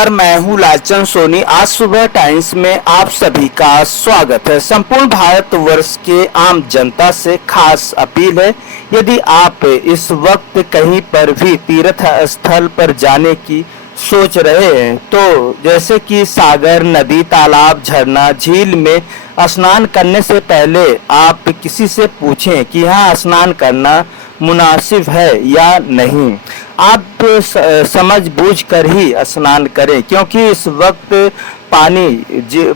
नमस्कार, मैं हूं लालचंद सोनी। आज सुबह टाइम्स में आप सभी का स्वागत है। संपूर्ण भारतवर्ष के आम जनता से खास अपील है, यदि आप इस वक्त कहीं पर भी तीर्थ स्थल पर जाने की सोच रहे हैं तो जैसे कि सागर, नदी, तालाब, झरना, झील में स्नान करने से पहले आप किसी से पूछें कि यहाँ स्नान करना मुनासिब है या नहीं। आप समझ बूझ कर ही स्नान करें, क्योंकि इस वक्त पानी,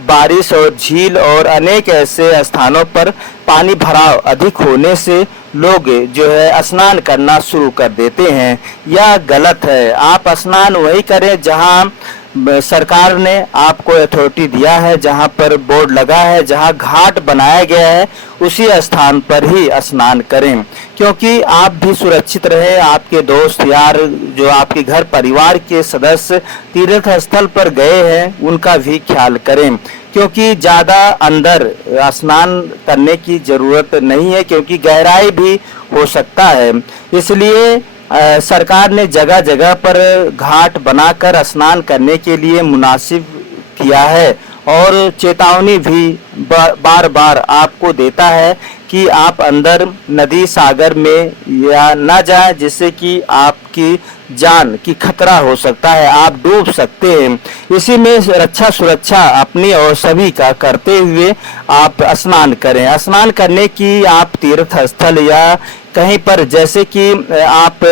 बारिश और झील और अनेक ऐसे स्थानों पर पानी भराव अधिक होने से लोग जो है स्नान करना शुरू कर देते हैं। यह गलत है। आप स्नान वही करें जहां सरकार ने आपको अथॉरिटी दिया है, जहां पर बोर्ड लगा है, जहां घाट बनाया गया है, उसी स्थान पर ही स्नान करें, क्योंकि आप भी सुरक्षित रहे, आपके दोस्त यार जो आपके घर परिवार के सदस्य तीर्थ स्थल पर गए हैं उनका भी ख्याल करें, क्योंकि ज़्यादा अंदर स्नान करने की ज़रूरत नहीं है, क्योंकि गहराई भी हो सकता है। इसलिए सरकार ने जगह जगह पर घाट बनाकर स्नान करने के लिए मुनासिब किया है और चेतावनी भी बार बार आपको देता है कि आप अंदर नदी, सागर में या ना जाएं, जिससे कि आपकी जान की खतरा हो सकता है, आप डूब सकते हैं। इसी में रक्षा सुरक्षा अपनी और सभी का करते हुए आप स्नान करें। स्नान करने की आप तीर्थ स्थल या कहीं पर, जैसे कि आप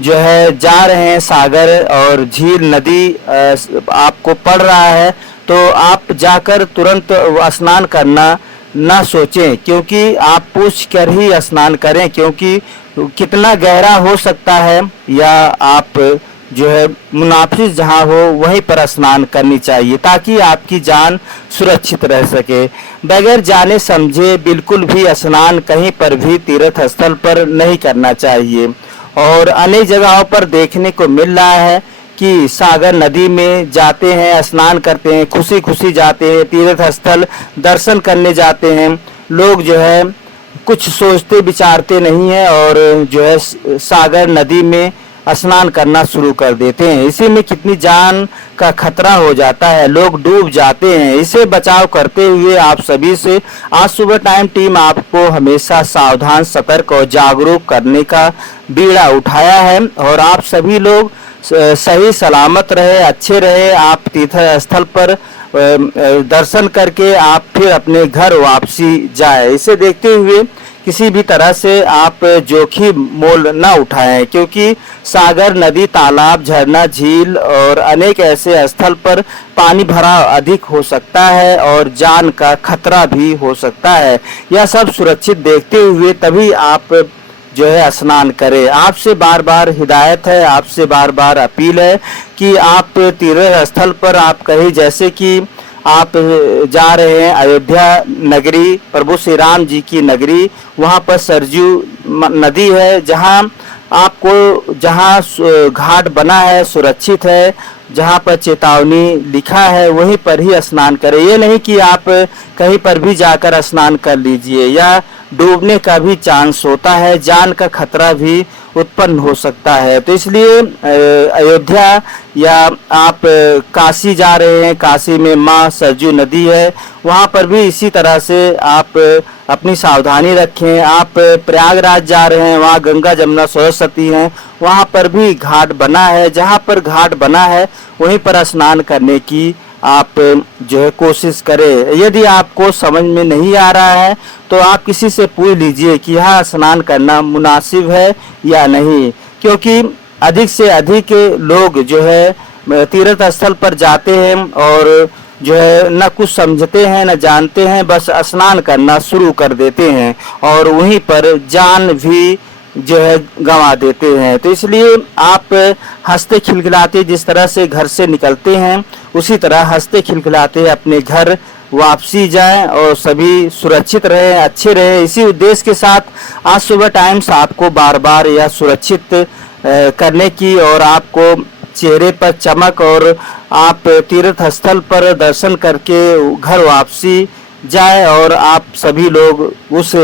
जो है जा रहे हैं सागर और झील, नदी आपको पड़ रहा है, तो आप जाकर तुरंत स्नान करना ना सोचें, क्योंकि आप पूछ कर ही स्नान करें, क्योंकि कितना गहरा हो सकता है, या आप जो है मुनाफिज जहाँ हो वहीं पर स्नान करनी चाहिए, ताकि आपकी जान सुरक्षित रह सके। बगैर जाने समझे बिल्कुल भी स्नान कहीं पर भी तीर्थ स्थल पर नहीं करना चाहिए। और अनेक जगहों पर देखने को मिल रहा है कि सागर, नदी में जाते हैं, स्नान करते हैं, खुशी खुशी जाते हैं, तीर्थ स्थल दर्शन करने जाते हैं। लोग जो है कुछ सोचते विचारते नहीं है और जो है सागर, नदी में स्नान करना शुरू कर देते हैं। इसी में कितनी जान का खतरा हो जाता है, लोग डूब जाते हैं। इसे बचाव करते हुए आप सभी से आज सुबह टाइम टीम आपको हमेशा सावधान, सतर्क और जागरूक करने का बीड़ा उठाया है, और आप सभी लोग सही सलामत रहे, अच्छे रहे। आप तीर्थ स्थल पर दर्शन करके आप फिर अपने घर वापसी जाए। इसे देखते हुए किसी भी तरह से आप जोखिम मोल न उठाएं, क्योंकि सागर, नदी, तालाब, झरना, झील और अनेक ऐसे स्थल पर पानी भराव अधिक हो सकता है और जान का खतरा भी हो सकता है। यह सब सुरक्षित देखते हुए तभी आप जो है स्नान करें। आपसे बार बार हिदायत है, आपसे बार बार अपील है कि आप तीर्थ स्थल पर आप कहीं, जैसे कि आप जा रहे हैं अयोध्या नगरी, प्रभु श्री राम जी की नगरी, वहाँ पर सरजू नदी है, जहाँ आपको, जहाँ घाट बना है, सुरक्षित है, जहाँ पर चेतावनी लिखा है वहीं पर ही स्नान करें। ये नहीं कि आप कहीं पर भी जाकर स्नान कर लीजिए, या डूबने का भी चांस होता है, जान का खतरा भी उत्पन्न हो सकता है। तो इसलिए अयोध्या या आप काशी जा रहे हैं, काशी में माँ सरजू नदी है, वहाँ पर भी इसी तरह से आप अपनी सावधानी रखें। आप प्रयागराज जा रहे हैं, वहाँ गंगा, जमुना, सरस्वती हैं, वहाँ पर भी घाट बना है। जहाँ पर घाट बना है वहीं पर स्नान करने की आप जो है कोशिश करें। यदि आपको समझ में नहीं आ रहा है तो आप किसी से पूछ लीजिए कि यहाँ स्नान करना मुनासिब है या नहीं, क्योंकि अधिक से अधिक लोग जो है तीर्थ स्थल पर जाते हैं और जो है न कुछ समझते हैं न जानते हैं, बस स्नान करना शुरू कर देते हैं और वहीं पर जान भी जो है गंवा देते हैं। तो इसलिए आप हंसते खिलखिलाते जिस तरह से घर से निकलते हैं, उसी तरह हंसते खिलखिलाते अपने घर वापसी जाएं और सभी सुरक्षित रहें, अच्छे रहें। इसी उद्देश्य के साथ आज सुबह टाइम्स आपको बार बार यह सुरक्षित करने की और आपको चेहरे पर चमक, और आप तीर्थ स्थल पर दर्शन करके घर वापसी जाए और आप सभी लोग उस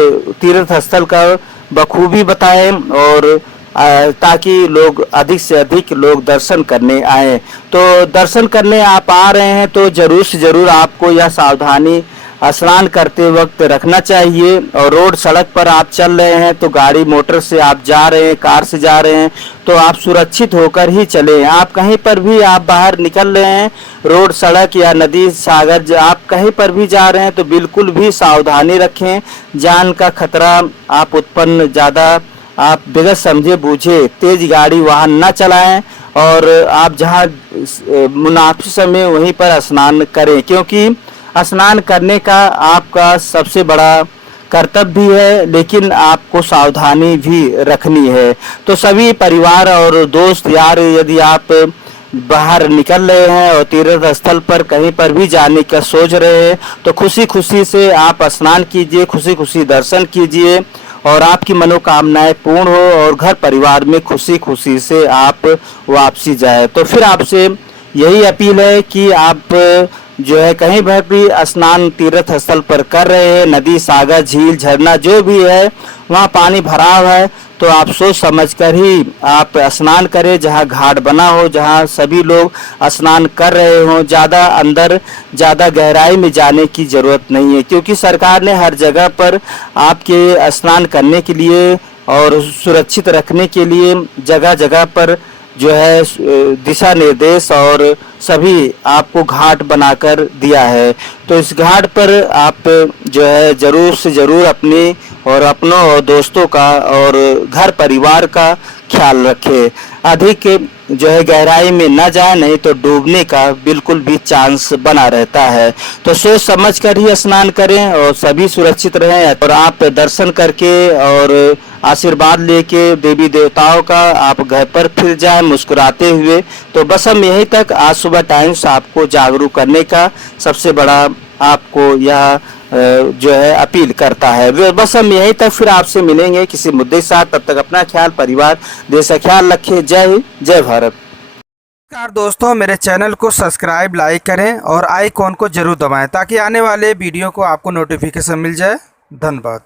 तीर्थ स्थल का बखूबी बताएं और ताकि लोग अधिक से अधिक लोग दर्शन करने आए। तो दर्शन करने आप आ रहे हैं तो जरूर से जरूर आपको यह सावधानी स्नान करते वक्त रखना चाहिए। और रोड सड़क पर आप चल रहे हैं तो गाड़ी मोटर से आप जा रहे हैं, कार से जा रहे हैं, तो आप सुरक्षित होकर ही चलें। आप कहीं पर भी आप बाहर निकल रहे हैं, रोड सड़क या नदी सागर आप कहीं पर भी जा रहे हैं तो बिल्कुल भी सावधानी रखें। जान का खतरा आप उत्पन्न ज़्यादा आप बगैर समझे बूझे तेज गाड़ी वाहन न चलाएं और आप जहां मुनासिब समय वहीं पर स्नान करें, क्योंकि स्नान करने का आपका सबसे बड़ा कर्तव्य भी है, लेकिन आपको सावधानी भी रखनी है। तो सभी परिवार और दोस्त यार, यदि आप बाहर निकल रहे हैं और तीर्थ स्थल पर कहीं पर भी जाने का सोच रहे हैं तो खुशी खुशी से आप स्नान कीजिए, खुशी खुशी दर्शन कीजिए और आपकी मनोकामनाएं पूर्ण हो और घर परिवार में खुशी खुशी से आप वापसी जाए। तो फिर आपसे यही अपील है कि आप जो है कहीं पर भी स्नान तीर्थ स्थल पर कर रहे हैं, नदी सागर झील झरना जो भी है वहाँ पानी भरा हुआ है, तो आप सोच समझ कर ही आप स्नान करें। जहाँ घाट बना हो, जहाँ सभी लोग स्नान कर रहे हों, ज़्यादा अंदर ज़्यादा गहराई में जाने की ज़रूरत नहीं है, क्योंकि सरकार ने हर जगह पर आपके स्नान करने के लिए और सुरक्षित रखने के लिए जगह जगह पर जो है दिशा निर्देश और सभी आपको घाट बनाकर दिया है। तो इस घाट पर आप जो है ज़रूर से ज़रूर अपने और अपनों और दोस्तों का और घर परिवार का ख्याल रखें। अधिक जो है गहराई में न जाए, नहीं तो डूबने का बिल्कुल भी चांस बना रहता है। तो सोच समझ कर ही स्नान करें और सभी सुरक्षित रहें और आप दर्शन करके और आशीर्वाद लेके देवी देवताओं का आप घर पर फिर जाएं मुस्कुराते हुए। तो बस हम यहीं तक आज सुबह टाइम्स आपको जागरूक करने का सबसे बड़ा आपको यह जो है अपील करता है। बस हम यहीं तक फिर आपसे मिलेंगे किसी मुद्दे के साथ। तब तक अपना ख्याल, परिवार, देश का ख्याल रखें। जय हिंद, जय भारत। नमस्कार दोस्तों, मेरे चैनल को सब्सक्राइब लाइक करें और आइकॉन को जरूर दबाएं ताकि आने वाले वीडियो को आपको नोटिफिकेशन मिल जाए। धन्यवाद।